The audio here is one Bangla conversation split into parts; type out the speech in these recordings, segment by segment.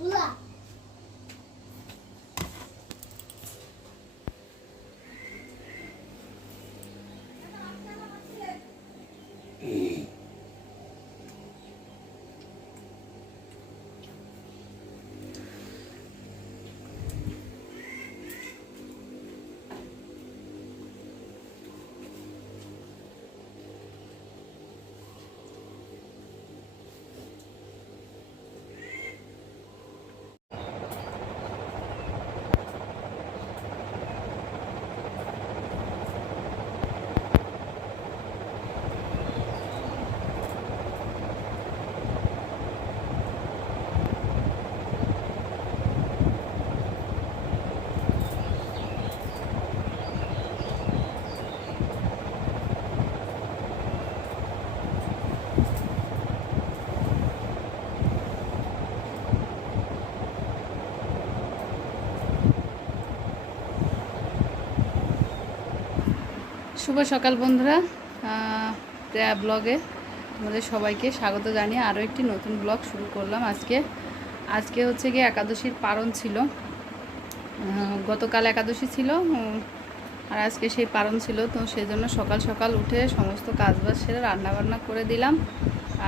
Hola. শুভ সকাল বন্ধুরা। ব্লগে আমাদের সবাইকে স্বাগত জানিয়ে আরও একটি নতুন ব্লগ শুরু করলাম আজকে। আজকে হচ্ছে গিয়ে একাদশীর পারণ ছিল। গতকাল একাদশী ছিল আর আজকে সেই পারণ ছিল, তো সেই জন্য সকাল সকাল উঠে সমস্ত কাজবাজ সেরে রান্নাবান্না করে দিলাম।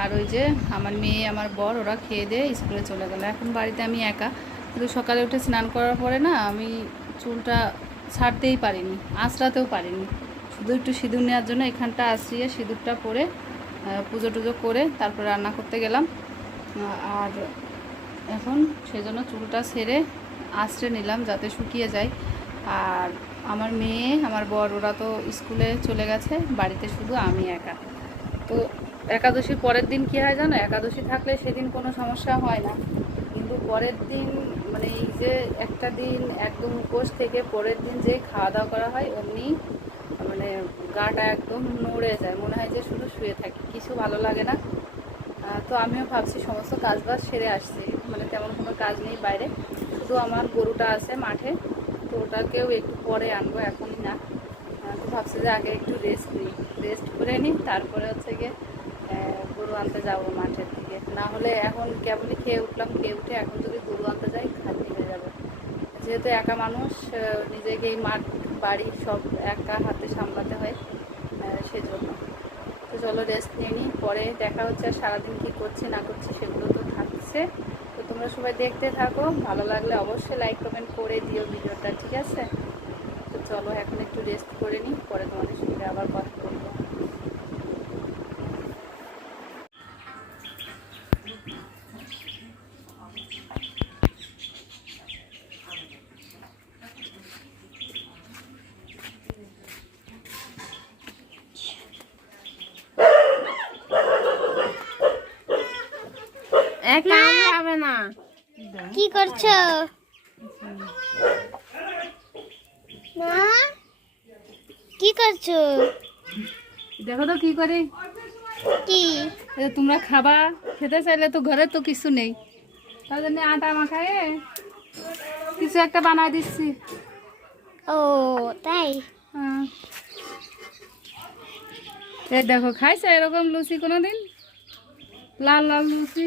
আর ওই যে আমার মেয়ে, আমার বর, ওরা খেয়ে দিয়ে স্কুলে চলে গেল। এখন বাড়িতে আমি একা। কিন্তু সকালে উঠে স্নান করার পরে না, আমি চুলটা ছাড়তেই পারিনি, আঁচড়াতেও পারিনি। শুধু একটু সিঁদুর নেওয়ার জন্য এখানটা আশ্রিয়ে সিঁদুরটা পরে পুজো টুজো করে তারপর রান্না করতে গেলাম। আর এখন সেজন্য চুলটা সেরে আশ্রে নিলাম যাতে শুকিয়ে যায়। আর আমার মেয়ে, আমার বর, ওরা তো স্কুলে চলে গেছে, বাড়িতে শুধু আমি একা। তো একাদশীর পরের দিন কী হয় জানো? একাদশী থাকলে সেদিন কোনো সমস্যা হয় না। কিন্তু পরের দিন মানে এই যে একটা দিন একদম উপোস থেকে পরের দিন যে খাওয়া দাওয়া করা হয়, অমনি মানে গাটা একদম নড়ে যায়, মনে হয় যে শুধু শুয়ে থাকি, কিছু ভালো লাগে না। তো আমিও ভাবছি সমস্ত কাজ বাজ সেরে আসছি মানে তেমন কোনো কাজ নেই বাইরে, শুধু আমার গরুটা আছে মাঠে, তো ওটাকেও একটু পরে আনব, এখনই না। তো ভাবছি যে আগে একটু রেস্ট নিই রেস্ট করে নিই, তারপরে হচ্ছে গিয়ে গরু আনতে যাব মাঠের দিকে। না হলে এখন কেবলই খেয়ে উঠলাম, খেয়ে উঠে এখন যদি গরু আনতে যাই, খালি হয়ে যাবে। যেহেতু একা মানুষ নিজেকে এই মাঠ বাড়ি সব একা হাতে সামলাতে হয় সেজন্য। তো চলো রেস্ট নিয়ে নিই পরে দেখা হচ্ছে আর সারাদিন কী করছে, না করছে সেগুলো তো থাকছে। তো তোমরা সবাই দেখতে থাকো, ভালো লাগলে অবশ্যই লাইক কমেন্ট করে দিও ভিডিওটা, ঠিক আছে? তো চলো এখন একটু রেস্ট করে নিই পরে তোমাদের সঙ্গে আবার কথা বলব একা হবে না কি করছ? মা? কি করছ? দেখো তো কী করে। কি? তোমরা খাবা খেতে চাইলে তো ঘরে তো কিছু নেই। তার জন্য আটা মাখায় কিছু একটা বানাই দিচ্ছি। ও তাই? হ্যাঁ। দেখো খাইছে এরকম লুচি কোনোদিন? লাল লাল লুচি।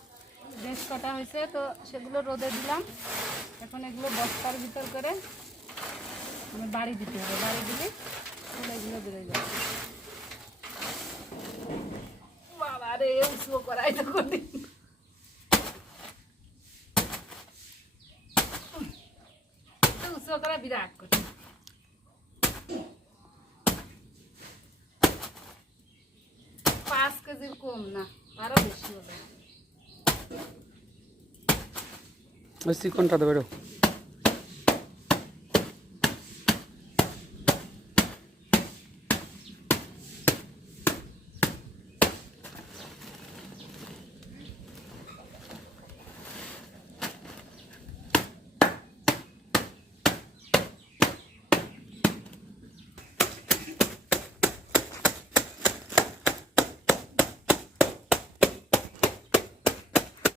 বেশ কটা হয়েছে, তো সেগুলো রোদে দিলাম। এখন এগুলো বস্তার ভিতর করে আমি বাড়ি দিতে হবে। বাড়ি দিলে তাহলে এগুলো বেরোয় যাবে। বাবা রে উঁচু করাই তো করি উঁচু করা বিরাট কঠিন। পাঁচ কেজির কম না, আরও বেশি হবে। ওই চিকনটা দেবে